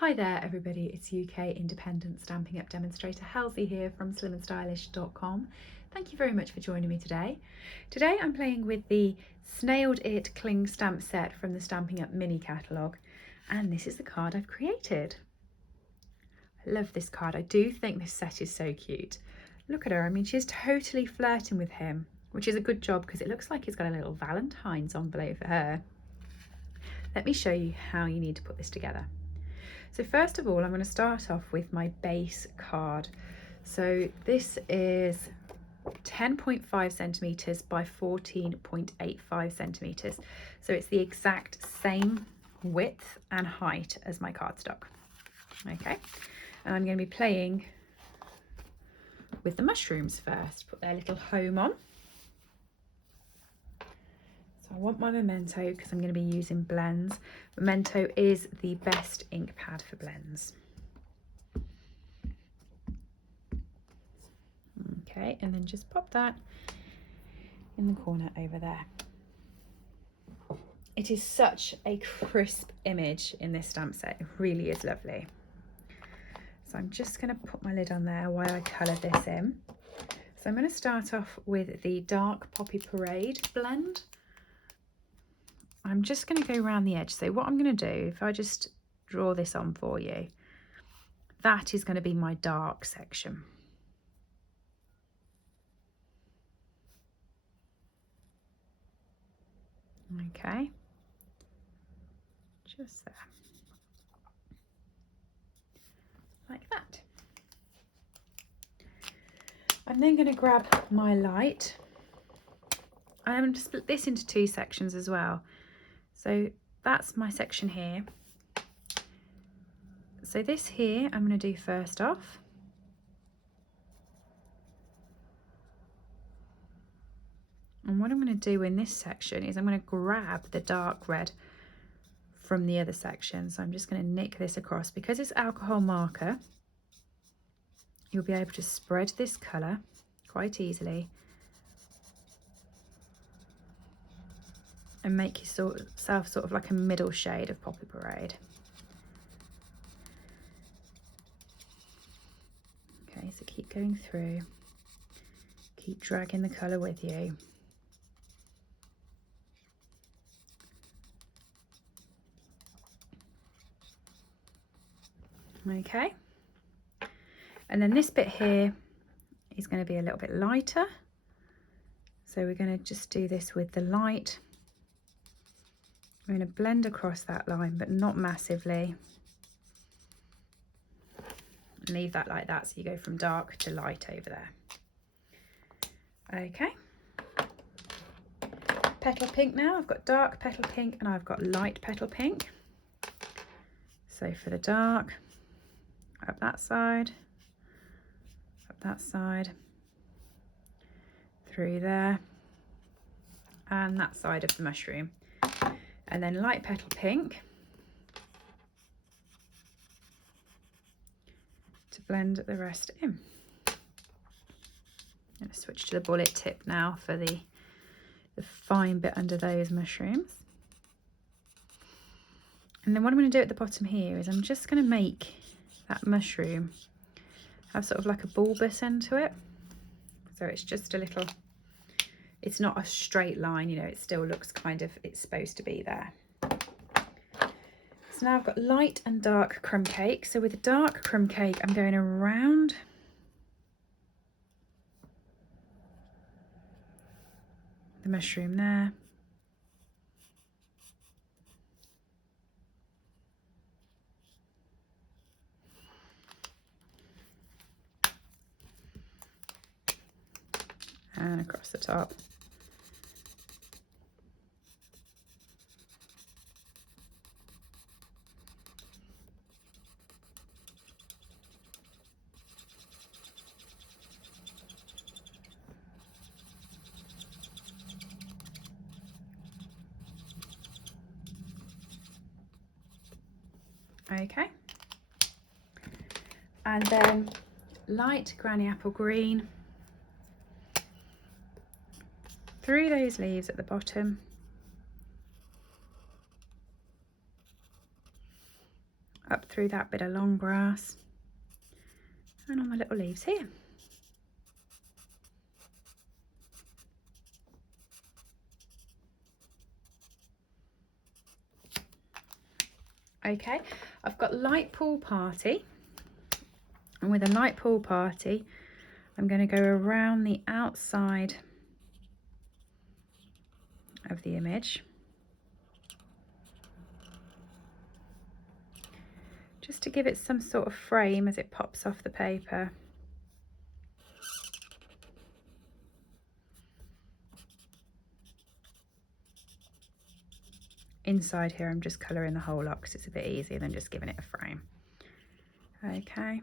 Hi there everybody, it's UK independent Stampin' Up demonstrator Halsey here from slimandstylish.com. Thank you very much for joining me today. Today I'm playing with the Snailed It Cling Stamp set from the Stampin' Up mini catalogue, and this is the card I've created. I love this card. I do think this set is so cute. Look at her, I mean she's totally flirting with him, which is a good job because it looks like he's got a little Valentine's envelope for her. Let me show you how you need to put this together. So first of all, I'm going to start off with my base card. So this is 10.5 centimeters by 14.85 centimeters. So it's the exact same width and height as my cardstock. Okay, and I'm going to be playing with the mushrooms first. Put their little home on. So I want my Memento because I'm going to be using blends. Memento is the best ink pad for blends. Okay, and then just pop that in the corner over there. It is such a crisp image in this stamp set. It really is lovely. So I'm just going to put my lid on there while I colour this in. So I'm going to start off with the Dark Poppy Parade blend. I'm just going to go around the edge. So what I'm going to do, if I just draw this on for you, that is going to be my dark section. Okay, just there, like that. I'm then going to grab my light. I'm going to split this into two sections as well. So that's my section here. So this here I'm going to do first off. And what I'm going to do in this section is I'm going to grab the dark red from the other section. So I'm just going to nick this across. Because it's alcohol marker, you'll be able to spread this colour quite easily and make yourself sort of like a middle shade of Poppy Parade. Okay, so keep going through, keep dragging the colour with you. Okay, and then this bit here is going to be a little bit lighter, so we're going to just do this with the light. We're going to blend across that line, but not massively. Leave that like that, so you go from dark to light over there. Okay, petal pink now. I've got dark petal pink and I've got light petal pink. So for the dark, up that side, through there, and that side of the mushroom. And then light petal pink to blend the rest in. I'm going to switch to the bullet tip now for the fine bit under those mushrooms. And then what I'm going to do at the bottom here is I'm just going to make that mushroom have sort of like a bulbous end to it. So it's just a little, it's not a straight line, you know, it still looks kind of, it's supposed to be there. So now I've got light and dark crumb cake. So with the dark crumb cake, I'm going around the mushroom there. And across the top. Okay, and then light granny apple green through those leaves at the bottom, up through that bit of long grass and on the little leaves here. Okay, I've got light pool party, and with a light pool party I'm going to go around the outside of the image just to give it some sort of frame as it pops off the paper. Inside here I'm just colouring the whole lot because it's a bit easier than just giving it a frame. Okay.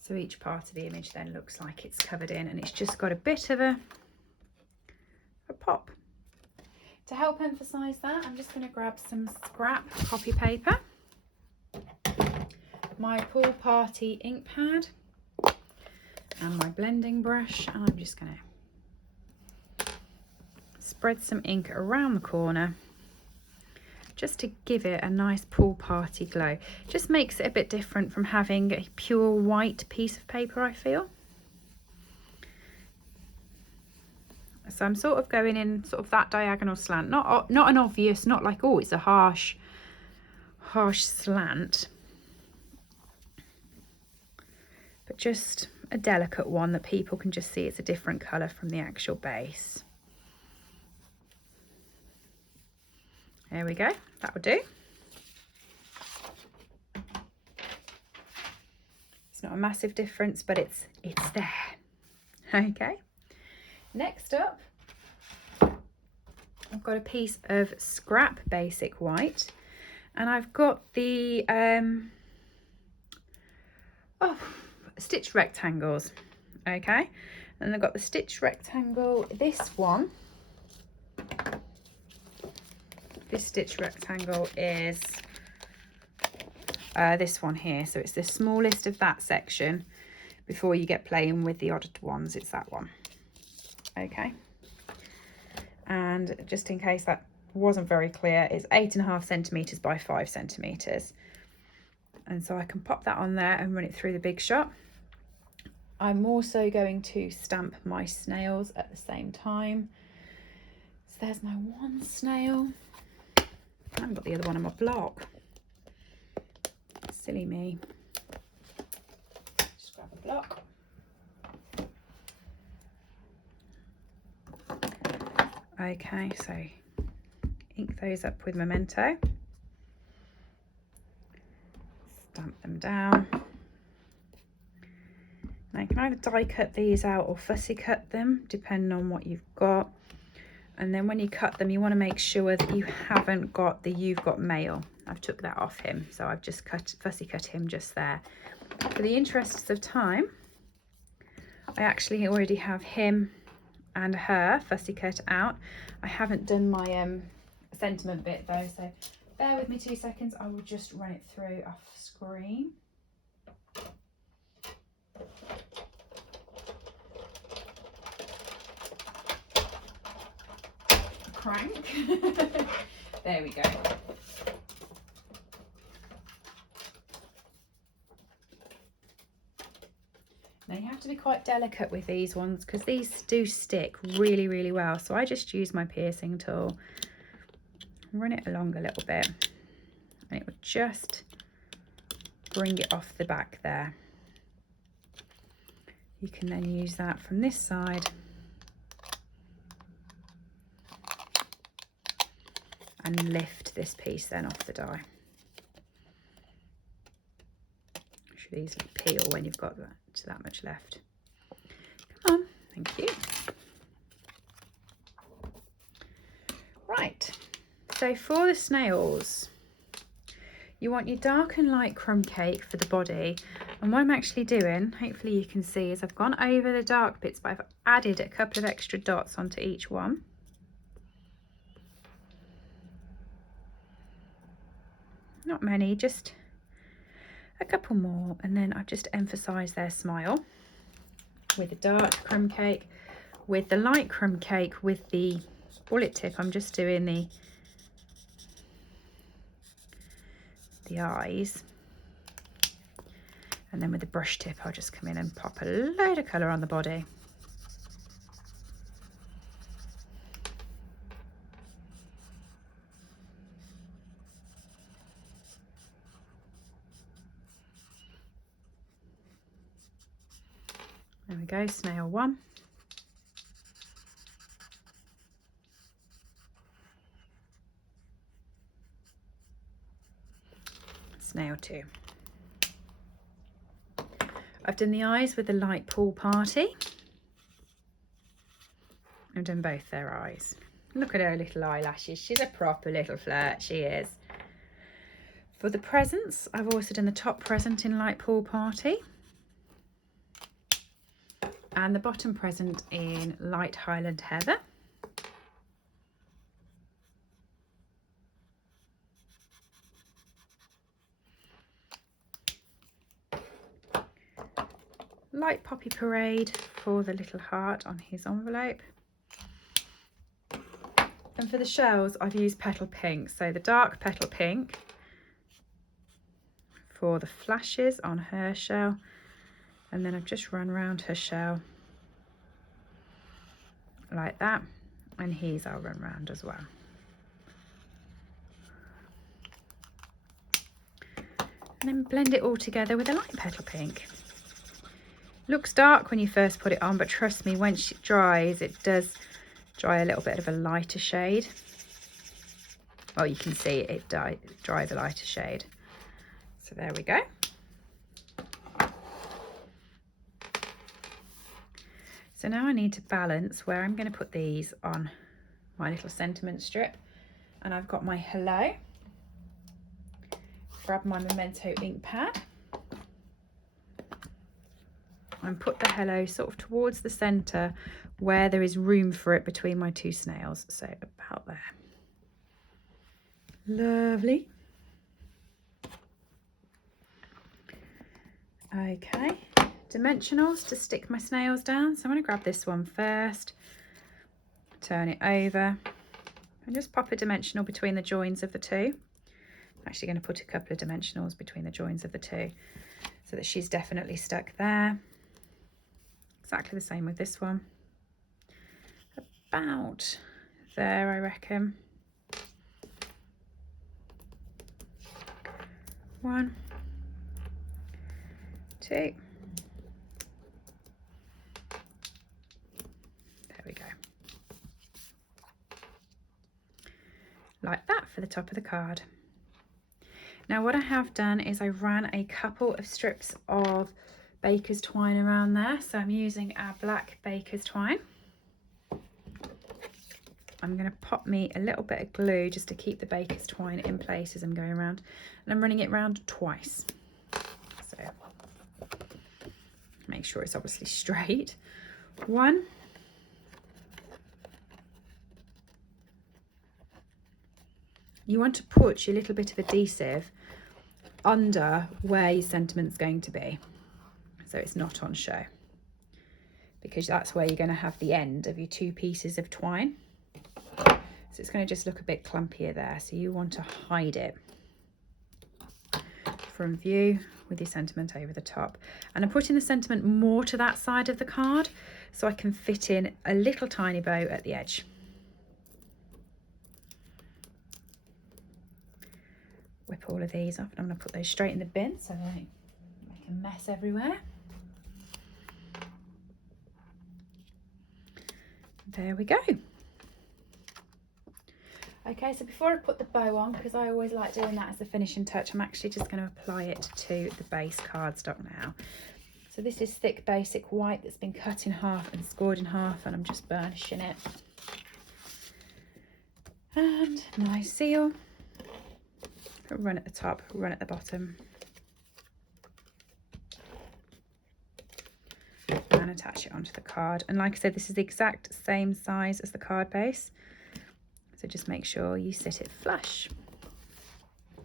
So each part of the image then looks like it's covered in, and it's just got a bit of a pop. To help emphasise that, I'm just going to grab some scrap copy paper, my pool party ink pad and my blending brush, and I'm just going to spread some ink around the corner just to give it a nice pool party glow. Just makes it a bit different from having a pure white piece of paper, I feel. So I'm sort of going in sort of that diagonal slant, not an obvious, not like, oh, it's a harsh slant, but just a delicate one that people can just see it's a different colour from the actual base. There we go, that will do. It's not a massive difference, but it's there. Okay. Next up, I've got a piece of scrap basic white, and I've got the stitch rectangles. Okay, and I've got the stitch rectangle. This stitch rectangle is this one here, so it's the smallest of that section. Before you get playing with the odd ones, it's that one. Okay, and just in case that wasn't very clear, it's 8.5 centimeters by 5 centimeters, and so I can pop that on there and run it through the Big Shot. I'm also going to stamp my snails at the same time. So there's my one snail. I haven't got the other one on my block. Silly me. Just grab a block. Okay, so ink those up with Memento, stamp them down. Now you can either die cut these out or fussy cut them, depending on what you've got. And then when you cut them, you want to make sure that you haven't got the "You've Got Mail." I've took that off him, so I've just fussy cut him just there. For the interests of time, I actually already have him and her fussy cut out. I haven't done my sentiment bit though, so bear with me 2 seconds. I will just run it through off screen. Crank. There we go. Now you have to be quite delicate with these ones because these do stick really, really well. So I just use my piercing tool, run it along a little bit, and it will just bring it off the back there. You can then use that from this side and lift this piece then off the die. Should easily peel when you've got that much left. Come on, thank you. Right, so for the snails, you want your dark and light crumb cake for the body. And what I'm actually doing, hopefully you can see, is I've gone over the dark bits, but I've added a couple of extra dots onto each one. Not many, just a couple more, and then I've just emphasised their smile with the dark crumb cake. With the light crumb cake with the bullet tip, I'm just doing the eyes, and then with the brush tip I'll just come in and pop a load of colour on the body. There we go, snail 1. Snail 2. I've done the eyes with the light pool party. I've done both their eyes. Look at her little eyelashes. She's a proper little flirt, she is. For the presents, I've also done the top present in light pool party. And the bottom present in light Highland heather. Light poppy parade for the little heart on his envelope. And for the shells, I've used petal pink, so the dark petal pink for the flashes on her shell, and then I've just run around her shell like that, and his I'll run round as well. And then blend it all together with a light petal pink. Looks dark when you first put it on, but trust me, once it dries, it does dry a little bit of a lighter shade. Well, you can see it dries a lighter shade. So there we go. So now I need to balance where I'm going to put these on my little sentiment strip. And I've got my hello. Grab my Memento ink pad and put the hello sort of towards the centre where there is room for it between my two snails. So about there. Lovely. Okay, dimensionals to stick my snails down. So I'm going to grab this one first, turn it over, and just pop a dimensional between the joins of the two. I'm actually going to put a couple of dimensionals between the joins of the two so that she's definitely stuck there. Exactly the same with this one. About there, I reckon. 1, 2. There we go. Like that for the top of the card. Now what I have done is I ran a couple of strips of baker's twine around there. So I'm using our black baker's twine. I'm going to pop me a little bit of glue just to keep the baker's twine in place as I'm going around. And I'm running it round twice. So make sure it's obviously straight. 1. You want to put your little bit of adhesive under where your sentiment's going to be, so it's not on show, because that's where you're going to have the end of your 2 pieces of twine. So it's going to just look a bit clumpier there, so you want to hide it from view with your sentiment over the top. And I'm putting the sentiment more to that side of the card so I can fit in a little tiny bow at the edge. Whip all of these off, and I'm going to put those straight in the bin so they don't make a mess everywhere. There we go. Okay, so before I put the bow on, because I always like doing that as a finishing touch, I'm actually just going to apply it to the base cardstock now. So this is thick basic white that's been cut in half and scored in half, and I'm just burnishing it. And my seal. Run at the top, run at the bottom. And attach it onto the card. And like I said, this is the exact same size as the card base. So just make sure you sit it flush.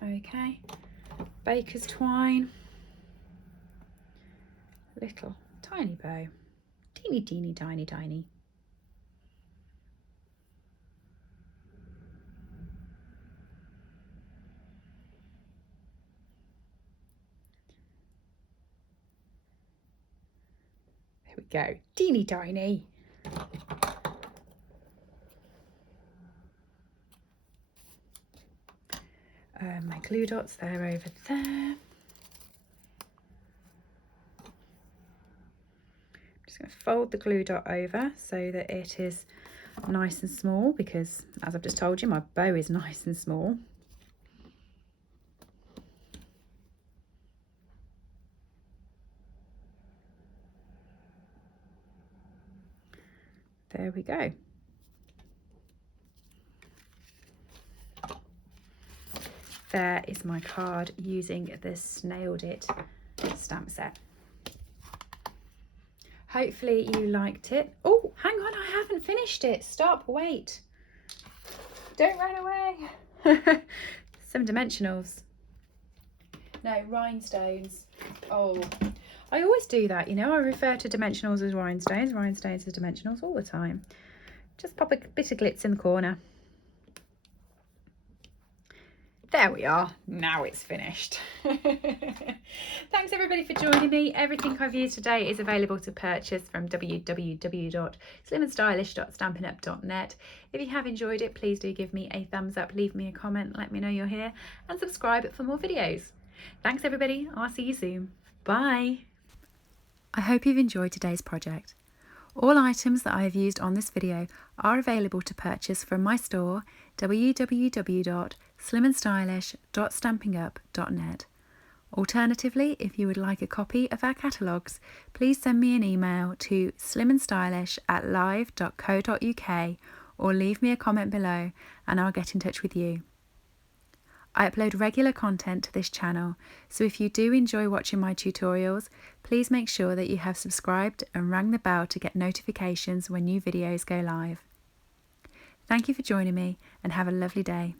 Okay, baker's twine. little tiny bow. Teeny, teeny, tiny, tiny. There we go, teeny tiny. My glue dots, they're over there. Just going to fold the glue dot over so that it is nice and small, because as I've just told you, my bow is nice and small. There we go. There is my card using the Snailed It stamp set. Hopefully you liked it. Oh, hang on, I haven't finished it. Stop, wait. Don't run away. Some dimensionals. No, rhinestones. Oh, I always do that, you know. I refer to dimensionals as rhinestones as dimensionals all the time. Just pop a bit of glitz in the corner. There we are, now it's finished. Thanks everybody for joining me. Everything I've used today is available to purchase from www.slimandstylish.stampinup.net. If you have enjoyed it, please do give me a thumbs up, leave me a comment, let me know you're here, and subscribe for more videos. Thanks everybody, I'll see you soon. Bye. I hope you've enjoyed today's project. All items that I have used on this video are available to purchase from my store, www.slimandstylish.stampinup.net. Alternatively, if you would like a copy of our catalogues, please send me an email to slimandstylish@live.co.uk or leave me a comment below and I'll get in touch with you. I upload regular content to this channel, so if you do enjoy watching my tutorials, please make sure that you have subscribed and rang the bell to get notifications when new videos go live. Thank you for joining me and have a lovely day.